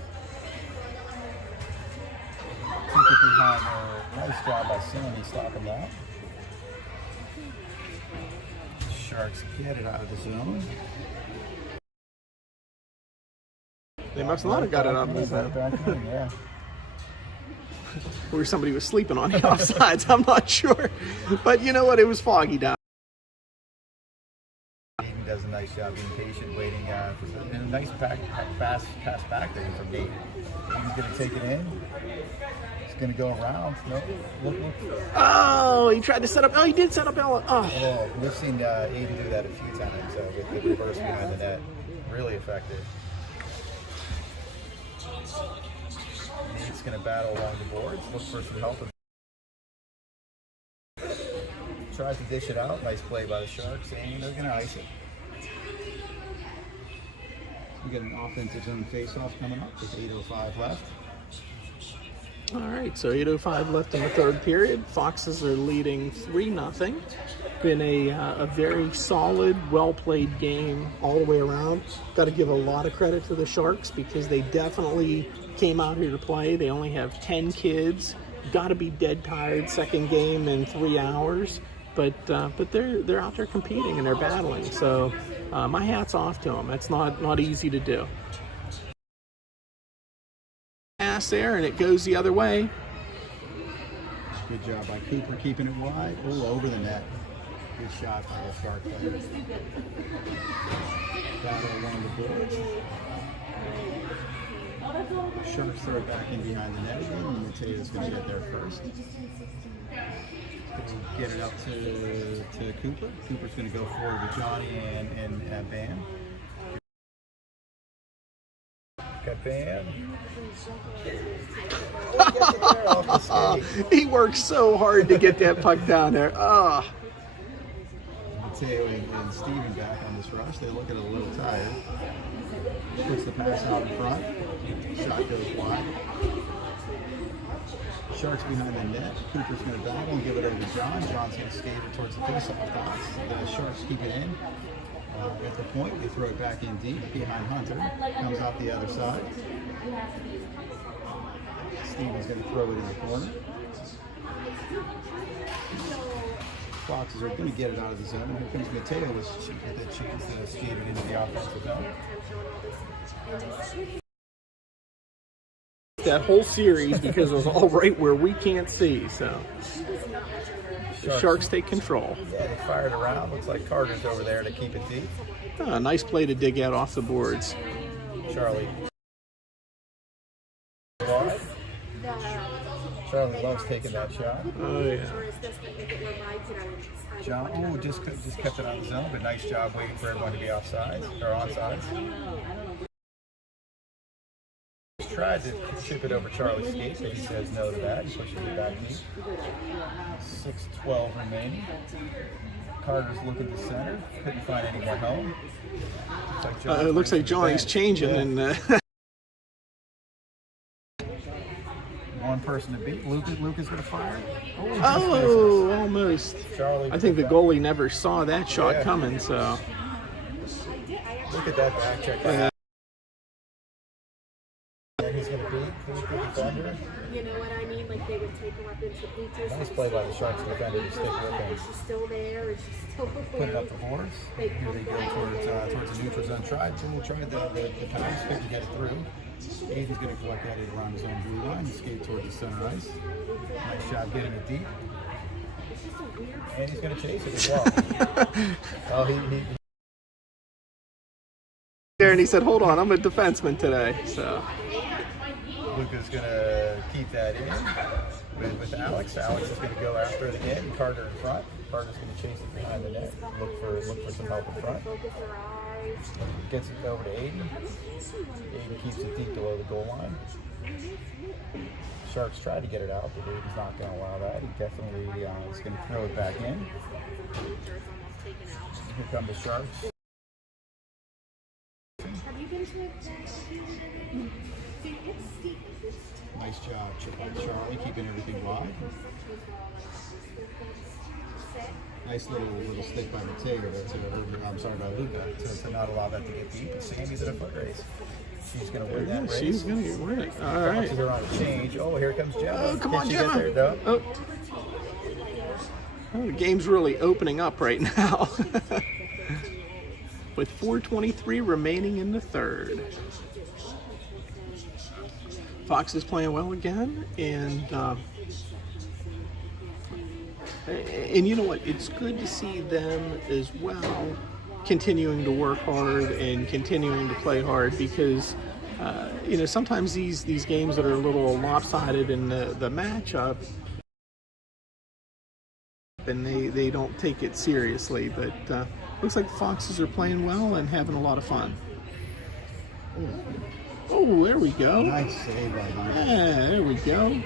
Take it behind there. Nice job by Sandy stopping that. Sharks get it out of the zone. They must not have got it out of the zone. Yeah. Or somebody was sleeping on the offsides. I'm not sure. But you know what? It was foggy down. Aiden does a nice job being patient, waiting for a nice fast pass back there from Nate. Aiden's going to take it in. It's going to go around. No, look. Oh, he tried to set up. Oh, he did set up Ella. Oh. Oh, we've seen Aiden do that a few times with the reverse behind the net. Really effective. Nate's going to battle along the boards. Look for some help. Tries to dish it out. Nice play by the Sharks, and they're going to ice it. We get an offensive zone face-off coming up with 8:05 left. All right, so 8:05 left in the third period. Foxes are leading 3-0. Been a very solid, well-played game all the way around. Got to give a lot of credit to the Sharks because they definitely came out here to play. They only have 10 kids. Got to be dead tired. Second game in 3 hours. But they're out there competing and they're battling. So my hat's off to them. That's not easy to do. Pass there and it goes the other way. Good job by Cooper keeping it wide. Oh, over the net. Good shot by the Shark player. Battle along the boards. Sharks throw it back in behind the net again, and Mateo's going to get there first. Get it up to Cooper. Cooper's going to go forward with Johnny and Bam. Got Bam. He worked so hard to get that puck down there. Oh. Mateo and Steven back on this rush. They look a little tired. Puts the pass out in front. Shot goes wide. Sharks behind the net. Cooper's going to battle and give it over to John. John's going to skate it towards the face-off box. The Sharks keep it in. At the point, they throw it back in deep behind Hunter. Comes out the other side. Steven's going to throw it in the corner. Foxes are going to get it out of the zone. Here comes Mateo with the chance to skate it into the offensive zone. That whole series because it was all right where we can't see. So the Sharks take control. Yeah, they fired around. Looks like Carter's over there to keep it deep. Oh, nice play to dig out off the boards. Charlie loves taking that shot. Oh yeah. John, oh, just kept it on the zone, but nice job waiting for everyone to be offsides or onside. Tried to chip it over Charlie's skate, but he says no to that. He pushes it back deep. 6:12 remaining. Carter's looking to center. Couldn't find anyone home. It looks like Johnny's changing and. One person to beat. Luca's going to fire. Oh, almost. Charlie. I think the goalie never saw that shot coming. So. Look at that back check. He's going to beat the defender. You know what I mean? Like they would take him up into bleachers. Nice play by the Sharks defender to stick with him. Is she still there? Is she still there? Putting up the boards. Here they go towards the neutral zone. Tried the pass, couldn't get it through. Aiden's going to collect that around his own blue line. Skate towards the center ice. Nice job getting it deep. And he's going to chase it as well. Oh, he There and he said, "Hold on, I'm a defenseman today." So. Luca's going to keep that in with Alex. Alex is going to go after it again. Carter in front. Carter's going to chase it behind the net. Look for some help in front. Gets it over to Aiden. Aiden keeps it deep below the goal line. Sharks try to get it out, but Aiden's not going to allow that. He definitely is going to throw it back in. Here come the Sharks. Nice job, Charlie, keeping everything wide. Nice little stick by Mateo by Luca to not allow that to get deep. And Sandy's in a foot race. She's going to win that race. She's going to win it. All right. Foxes are on a change. Oh, here comes Gemma. Oh, come on, Can she Gemma. get there? No? Oh, the game's really opening up right now. With 4:23 remaining in the third. Fox is playing well again, and you know what? It's good to see them as well continuing to work hard and continuing to play hard because you know, sometimes these games that are a little lopsided in the matchup, and they don't take it seriously. But looks like the Foxes are playing well and having a lot of fun. Oh, there we go. Nice save by them. Yeah, there we go.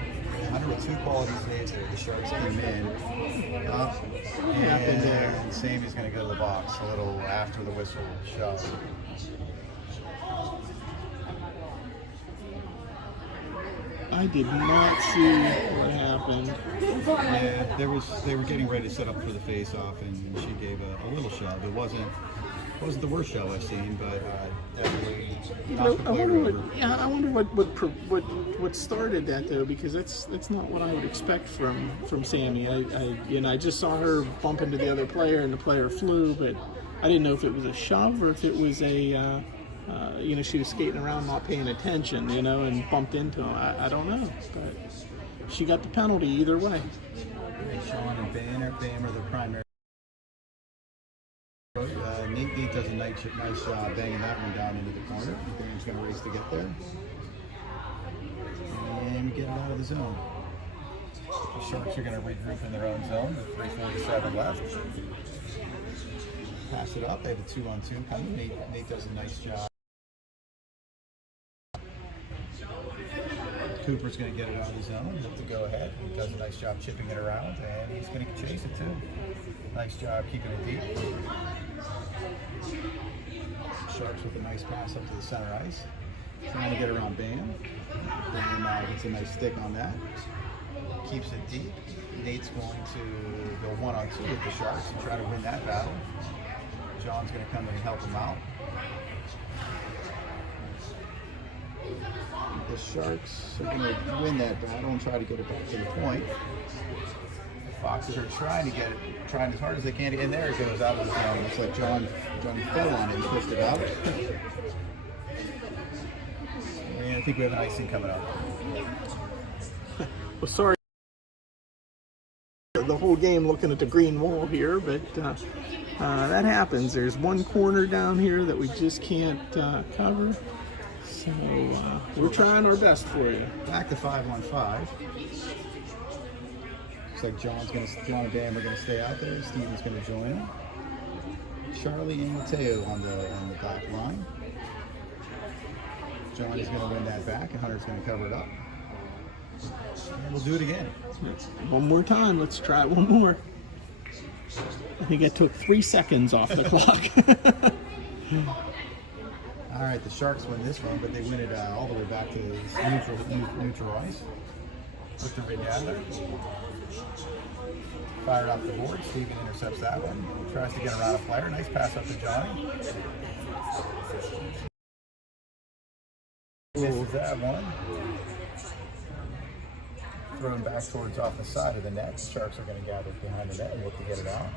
Under two quality saves there. The Sharks came in, up, happened there? and Sammy's going to go to the box a little after the whistle shove. I did not see what happened. Yeah, they were getting ready to set up for the face-off, and she gave a little shove. It wasn't the worst shove I've seen, but definitely knocked the player over. I wonder what started that though, because that's not what I would expect from Sammy. I just saw her bump into the other player, and the player flew, but I didn't know if it was a shove or if it was a she was skating around not paying attention, and bumped into him. I don't know, but she got the penalty either way. Sean and Bam are the primary. Nate does a nice job banging that one down into the corner. Bam's going to race to get there. And get it out of the zone. The Sharks are going to regroup in their own zone with 3:47 left. Pass it up. They have a 2-on-2 coming. Nate does a nice job. Cooper's going to get it out of the zone. He'll have to go ahead. He does a nice job chipping it around, and he's going to chase it too. Nice job keeping it deep. Sharks with a nice pass up to the center ice. Trying to get around Bam. Bam gets a nice stick on that. Keeps it deep. Nate's going to go 1-on-2 with the Sharks and try to win that battle. John's going to come in and help him out. The Sharks are going to win that battle and try to get it back to the point. The Foxes are trying as hard as they can to get in there. It goes out of the zone. Looks like John fell on it and pushed it out. And I think we have an icing coming up. Well, sorry, the whole game looking at the green wall here, but that happens. There's one corner down here that we just can't cover. So we're trying our best for you. Back to 5-on-5. Looks like John and Bam are going to stay out there. Steven's going to join them. Charlie and Mateo on the back line. John is going to win that back, and Hunter's going to cover it up. And we'll do it again. One more time. Let's try it one more. I think I took 3 seconds off the clock. All right, the Sharks win this one, but they win it all the way back to neutral ice. Look to Vignata. Fired off the board. Steven intercepts that one. Tries to get around a player. Nice pass up to Johnny. Misses that one. Thrown back towards off the side of the net. The Sharks are going to gather behind the net and look to get it out.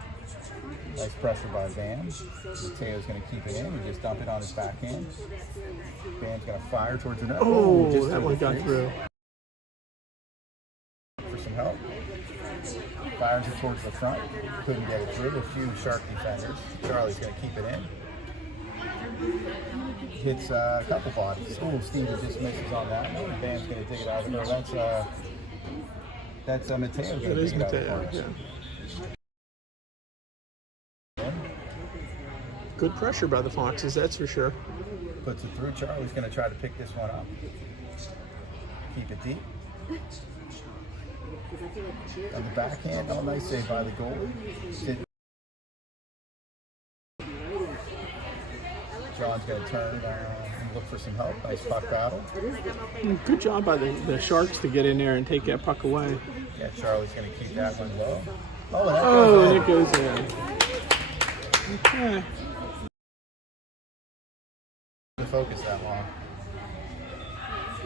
Nice pressure by Bam. Mateo's going to keep it in. We just dump it on his backhand. Bam's going to fire towards the net. Oh, that one got through. For some help. Fires it towards the front. Couldn't get it through. A few Shark defenders. Charlie's going to keep it in. Hits a couple bodies. Oh, Steven just misses on that one. Bam's going to dig it out. No, that's Mateo. That is Mateo, yeah. Good pressure by the Foxes, that's for sure. Puts it through. Charlie's going to try to pick this one up. Keep it deep. On the backhand, oh, nice save by the goalie. John's going to turn and look for some help. Nice puck battle. Good job by the Sharks to get in there and take that puck away. Yeah, Charlie's going to keep that one low. Oh, and it goes in. Okay. To focus that long.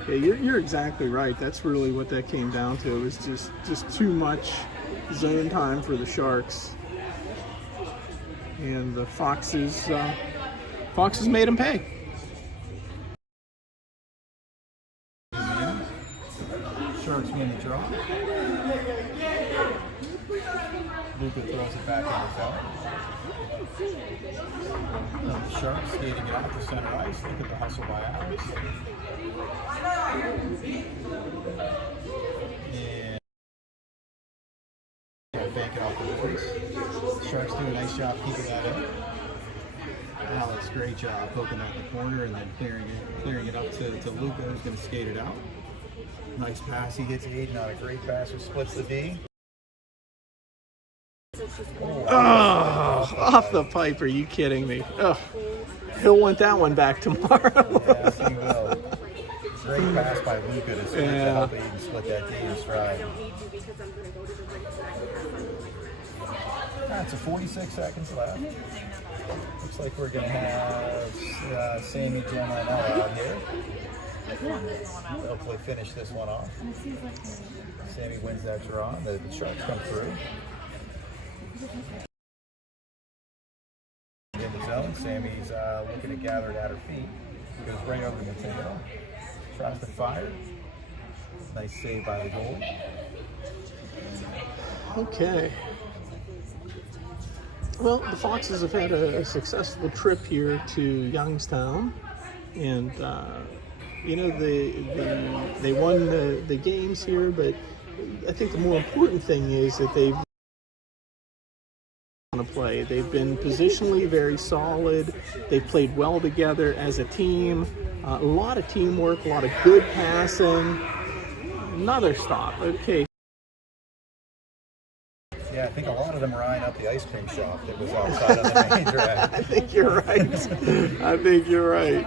Yeah, you're exactly right. That's really what that came down to. It was just too much zone time for the Sharks, and the Foxes made them pay. Sharks win the draw. Luca throws it back in the zone. The Sharks skating it out to center ice. Look at the hustle by Alex. And bank it off the crease. Sharks do a nice job keeping that in. Alex, great job poking out the corner and then clearing it up to Luca, who's going to skate it out. Nice pass. He gets Aiden on a great pass who splits the D. Oh, off the pipe. Are you kidding me? Oh, he'll want that one back tomorrow. Yes, he will. Great pass by Luca to help Aiden split that D in stride. That's 46 seconds left. Looks like we're going to have Sammy Gemma out here. Hopefully finish this one off. Sammy wins that draw. The Sharks come through. In the zone, Sammy's looking to gather it at her feet. Goes right over the tail. Tries to fire. Nice save by the goal. Okay. Well, the Foxes have had a successful trip here to Youngstown, and you know they won the games here. But I think the more important thing is that they've to play. They've been positionally very solid. They've played well together as a team. A lot of teamwork, a lot of good passing. Another stop. Okay. Yeah, I think a lot of them were eyeing up the ice cream shop that was outside of the main drag. I think you're right. I think you're right.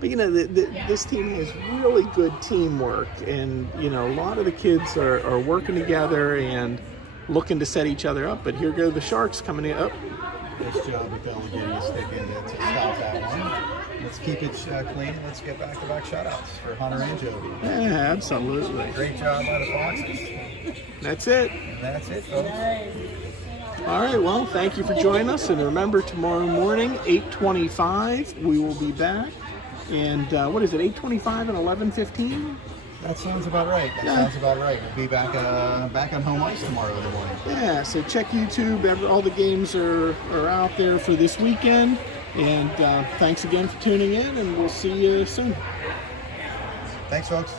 But you know, this team has really good teamwork, and you know, a lot of the kids are working together and looking to set each other up. But here go the Sharks coming in. Oh. Nice job with Ellen getting a stick in to stop that one. Let's keep it clean. Let's get back-to-back shutouts for Hunter and Jody. Yeah, absolutely. Great job by the Foxes. That's it. And that's it, folks. All right, well, thank you for joining us. And remember, tomorrow morning, 8:25, we will be back. And what is it, 8:25 and 11:15? That sounds about right. Sounds about right. We'll be back on home ice tomorrow in the morning. Yeah, so check YouTube. All the games are out there for this weekend. And thanks again for tuning in, and we'll see you soon. Thanks, folks.